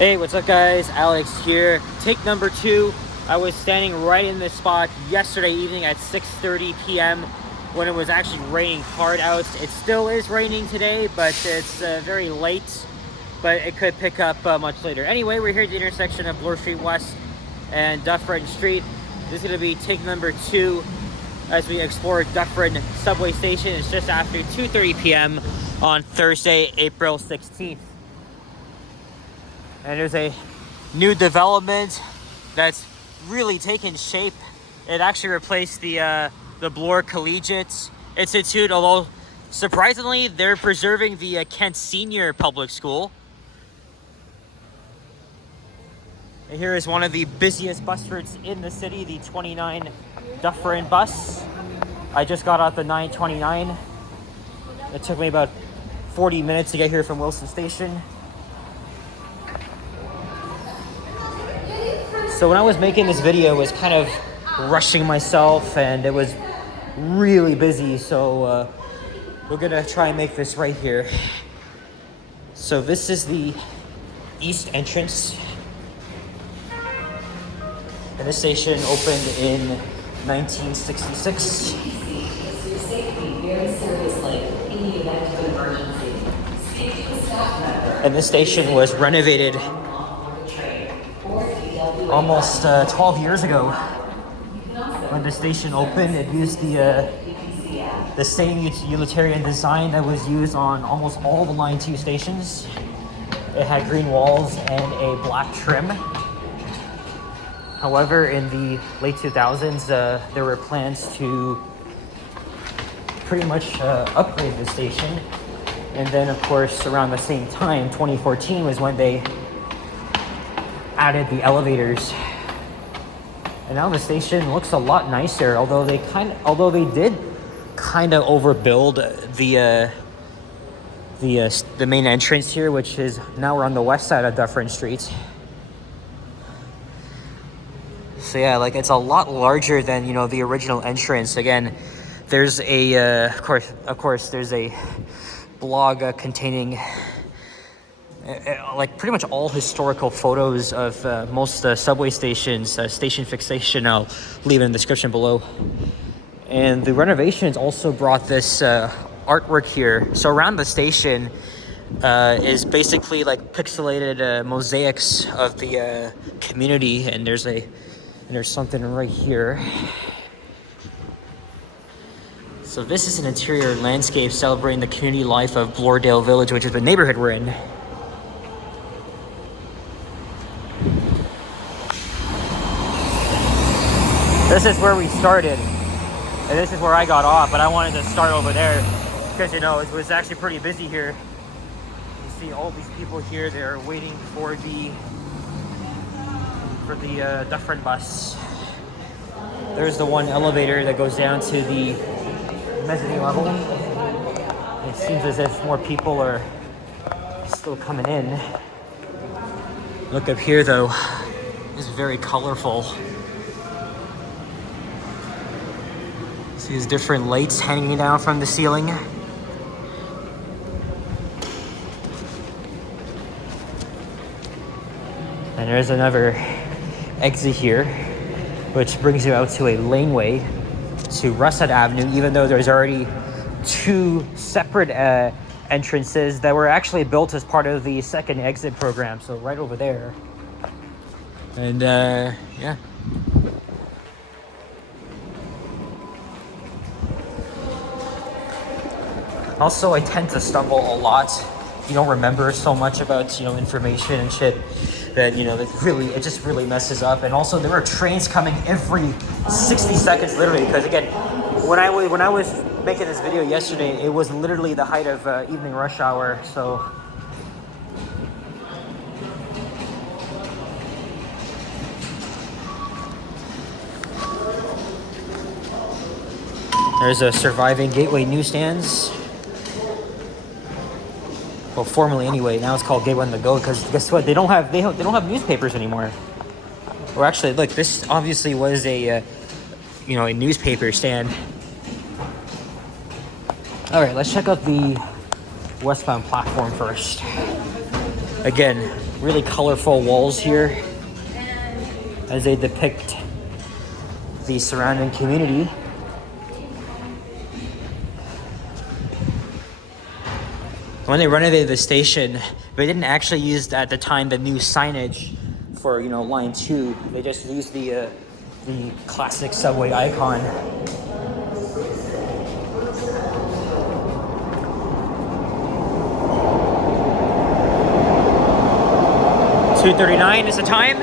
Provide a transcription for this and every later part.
Hey, what's up guys? Alex here. Take number 2. I was standing right in this spot yesterday evening at 6:30 p.m. when it was actually raining hard out. It still is raining today, but it's very late, but it could pick up much later. Anyway, we're here at the intersection of Bloor Street West and Dufferin Street. This is going to be take number 2 as we explore Dufferin subway station. It's just after 2:30 p.m. on Thursday, April 16th. And there's a new development that's really taken shape. It actually replaced the Bloor Collegiate Institute, although surprisingly they're preserving the Kent Senior Public School. And here is one of the busiest bus routes in the city, the 29 Dufferin bus. I just got off the 929. It took me about 40 minutes to get here from Wilson Station. So when I was making this video, I was kind of rushing myself and it was really busy. So we're gonna try and make this right here. So this is the east entrance. And this station opened in 1966. And this station was renovated almost 12 years ago. When the station opened, it used the same utilitarian design that was used on almost all the Line 2 stations. It had green walls and a black trim. However, in the late 2000s, there were plans to pretty much upgrade the station. And then, of course, around the same time, 2014 was when they added the elevators. And now the station looks a lot nicer, although they did kind of overbuild the main entrance here, which is now we're on the west side of Dufferin Street. So yeah, like it's a lot larger than, you know, the original entrance. Again, there's a of course there's a blog containing like pretty much all historical photos of most subway stations, station fixation. I'll leave it in the description below. And the renovations also brought this artwork here. So around the station is basically like pixelated mosaics of the community, and there's something right here. So this is an interior landscape celebrating the community life of Bloordale Village, which is the neighborhood we're in. This is where we started, and this is where I got off, but I wanted to start over there because, you know, it was actually pretty busy here. You see all these people here, they're waiting for the Dufferin bus. There's the one elevator that goes down to the mezzanine level. It seems as if more people are still coming in. Look up here though, it's very colorful. See these different lights hanging down from the ceiling. And there's another exit here, which brings you out to a laneway to Russet Avenue, even though there's already 2 separate entrances that were actually built as part of the second exit program. So right over there. And yeah. Also, I tend to stumble a lot. You don't remember so much about, you know, information and shit that, you know, it just really messes up. And also, there are trains coming every 60 seconds, literally. Because again, when I was making this video yesterday, it was literally the height of evening rush hour. So there's a surviving Gateway newsstands. Well, formerly anyway. Now it's called Gateway on the Go, because guess what? They don't have newspapers anymore. Or actually, look, this obviously was a a newspaper stand. All right, let's check out the westbound platform first. Again, really colorful walls here as they depict the surrounding community. When they renovated the station, they didn't actually use at the time the new signage for line 2. They just used the classic subway icon. $2:39 is the time.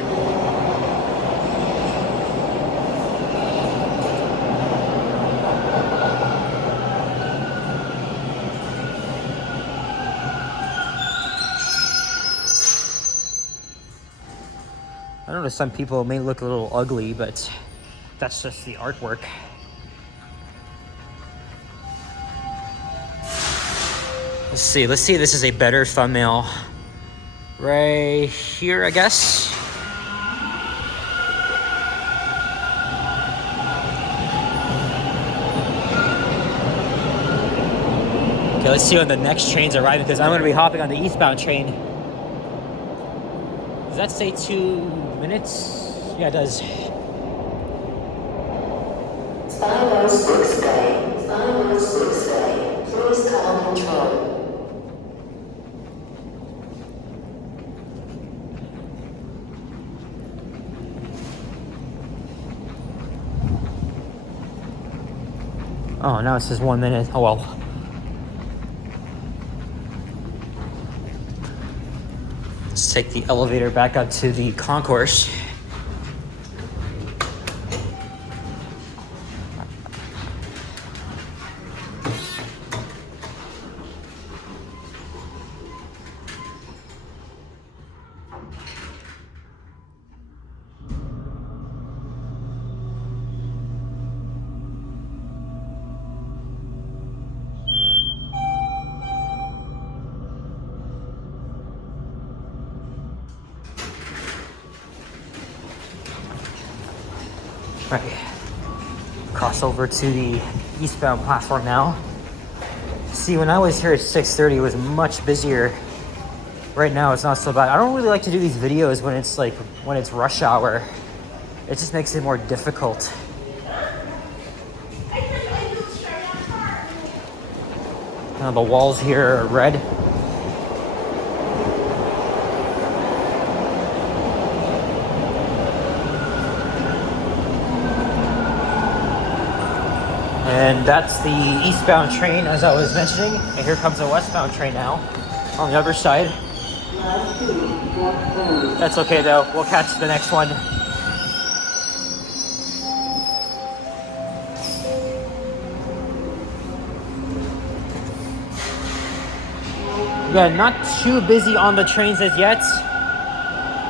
I notice some people may look a little ugly, but that's just the artwork. Let's see if this is a better thumbnail. Right here, I guess. Okay, let's see when the next train's arriving, because I'm going to be hopping on the eastbound train. Does that say 2 minutes? Yeah, it does. Spire 6 Bay. Please call control. Oh, now it says 1 minute. Oh well. Let's take the elevator back up to the concourse. Right, cross over to the eastbound platform now. See, when I was here at 6:30, it was much busier. Right now, it's not so bad. I don't really like to do these videos when it's rush hour. It just makes it more difficult. Now the walls here are red. And that's the eastbound train, as I was mentioning. And here comes the westbound train now, on the other side. That's okay though, we'll catch the next one. Yeah, not too busy on the trains as yet.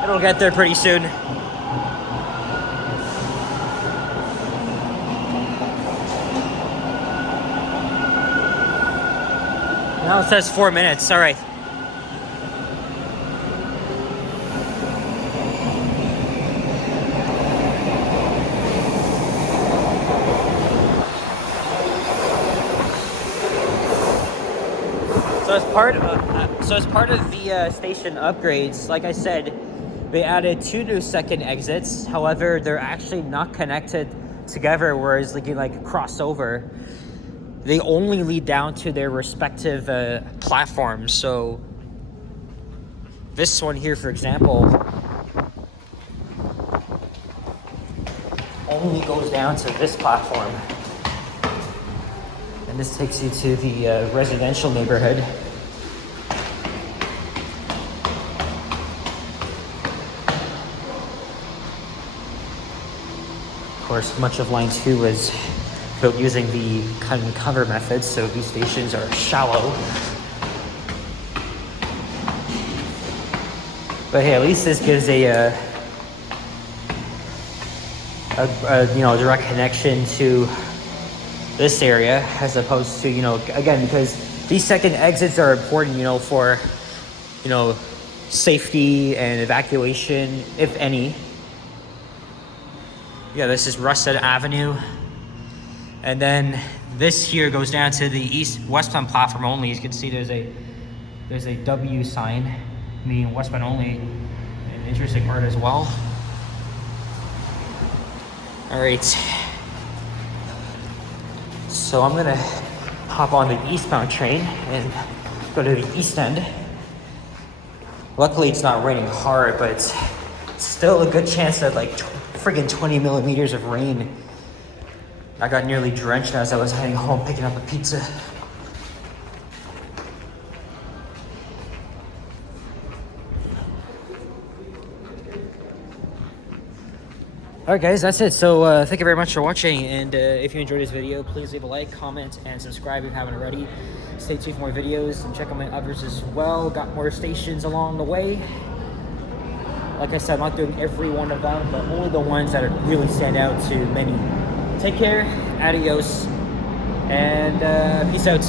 It'll get there pretty soon. Now it says 4 minutes, all right. So as part of the station upgrades, like I said, they added 2 new second exits. However, they're actually not connected together, whereas they can cross over. They only lead down to their respective platforms. So this one here, for example, only goes down to this platform. And this takes you to the residential neighborhood. Of course, much of line 2 was built using the cut and cover method, so these stations are shallow. But hey, at least this gives a direct connection to this area, as opposed to, again, because these second exits are important, for, safety and evacuation, if any. Yeah, this is Russet Avenue. And then this here goes down to the westbound platform only. You can see there's a W sign. me and westbound only, an interesting part as well. All right, so I'm gonna hop on the eastbound train and go to the east end. Luckily, it's not raining hard, but it's still a good chance that like friggin' 20 millimeters of rain. I got nearly drenched as I was heading home picking up a pizza. Alright guys, that's it. So thank you very much for watching, and if you enjoyed this video, please leave a like, comment, and subscribe if you haven't already. Stay tuned for more videos and check out my others as well. Got more stations along the way. Like I said, I'm not doing every one of them, but only the ones that really stand out to many. Take care, adios, and peace out.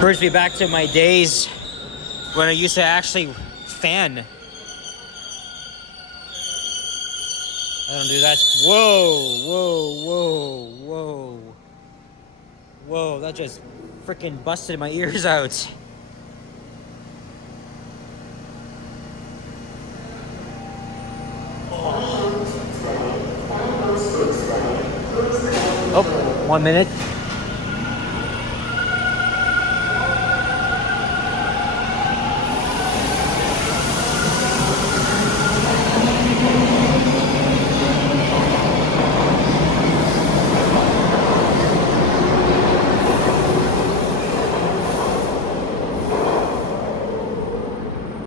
Brings me back to my days when I used to actually fan. I don't do that. Whoa, whoa, whoa, whoa. Whoa, that just freaking busted my ears out. Oh, 1 minute.